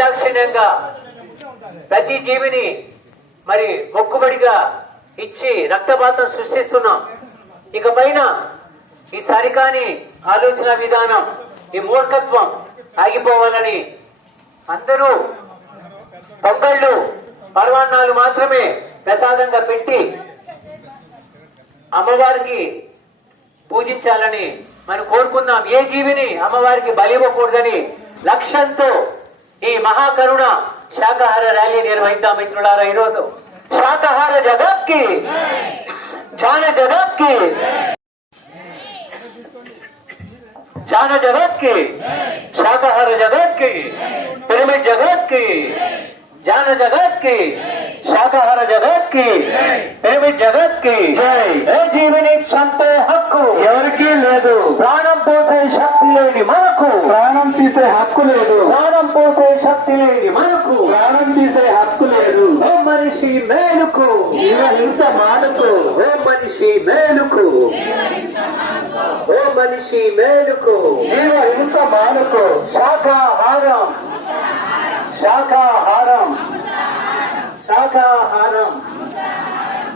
దాక్షిణ్యంగా ప్రతి జీవిని మరి మొక్కుబడిగా ఇచ్చి రక్తపాతం సృష్టిస్తున్నాం. ఇక పైన ఈ సరికాని ఆలోచన విధానం, ఈ మూర్ఖత్వం ఆగిపోవాలని అందరూ పొంగళ్ళు పర్వాణాలు మాత్రమే ప్రసాదంగా పెట్టి అమ్మవారికి పూజించాలని మనం కోరుకున్నాం. ఏ జీవిని అమ్మవారికి బలివ్వకూడదని లక్ష్యంతో ఈ మహాకరుణ శాకాహార ర్యాలీ నిర్వహిద్దాం మిత్రులారా. ఈరోజు శాకాహార జగత్ కి, జాన జగత్ కి, జాన జగత్ కి, శాకాహార జగత్ కి, పిరమిడ్ జగత్ కి, జాన జగత్ కి, శాకాహార జగత్ కి, పిరమిడ్ జగత్ కి జై. ఏ జీవిని చంపే హక్కు ఎవరికీ లేదు. ప్రాణం పోసే శక్తి లేని మనకు ప్రాణం తీసే హక్కు లేదు. ప్రాణం పోసే శక్తి లేని మనకు ప్రాణం తీసే హక్కు లేదు. ఓ మనిషి మేలుకు, హింస మానుకు. ఓ మనిషి మేలుకు, ఓ మనిషి మేలుకు, హింస మానుకు. శాకాహారం, శాకాహారం, శాకాహారం,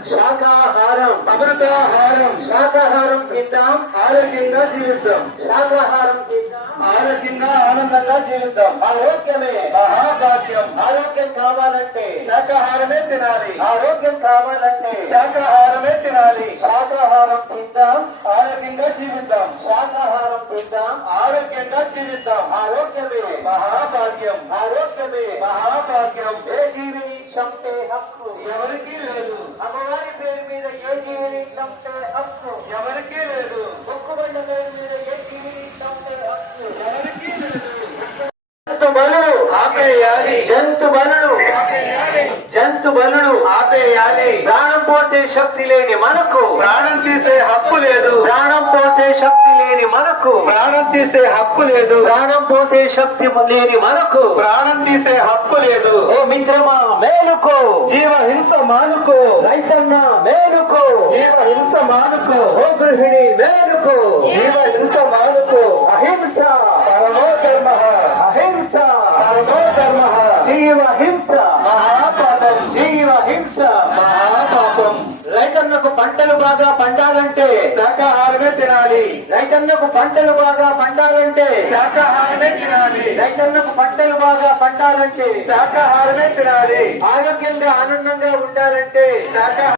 శాకాహారం, అమృతాహారం. శాకాహారం తిందాం, ఆరోగ్యంగా జీవిద్దాం. శాకాహారం తిందాం, ఆరోగ్యంగా ఆనందంగా జీవిద్దాం. ఆరోగ్యమే మహాభాగ్యం. ఆరోగ్యం కావాలంటే శాకాహారమే తినాలి. ఆరోగ్యం కావాలంటే శాకాహారమే తినాలి. శాకాహారం తిందాం, ఆరోగ్యంగా జీవిద్దాం. శాకాహారం తిందాం, ఆరోగ్యంగా జీవిద్దాం. ఆరోగ్యమే మహాభాగ్యం. ఆరోగ్యమే మహాభాగ్యం. ఏ జీవిని చంపే హక్కు ఎవరికీ లేదు. అమ్మవారి పేరు మీద ఏ జీవిని చంపే హక్కు ఎవరికీ లేదు. మొక్కుబళ్ళ పేరు మీద ఏ జీవిని చంపే హక్కు ఎవరికీ లేదు. జంతు బలుడు ఆపేయాలి. జంతు బలుడు ఆపేయాలి. జంతు బలుడు ఆపేయాలి. ప్రాణం పోసే శక్తి లేని మనకు ప్రాణం తీసే హక్కు లేదు. ప్రాణం పోసే శక్తి లేని మనకు ప్రాణం తీసే హక్కు లేదు. ప్రాణం పోసే శక్తి లేని మనకు ప్రాణం తీసే హక్కు లేదు. ఓ మిత్రమా మేలుకో, జీవ హింస మానుకో. రైతన్న మేలుకో, జీవ హింస మానుకో. ఓ గృహిణి మేలుకో, జీవ హింస మానుకో. అహింస పరమో ధర్మ, అహింస పరమో ధర్మ. జీవ హింస మహాపాపం, జీవ హింస మహాపాపం. రైతన్నకు పంటలు బాగా పండాలంటే శాకాహారమే తినాలి. రైతన్నకు పంటలు బాగా పండాలంటే శాకాహారమే తినాలి. రైతన్నకు పంటలు బాగా పండాలంటే శాకాహారమే తినాలి. ఆరోగ్యంగా ఆనందంగా ఉండాలంటే శాకాహారం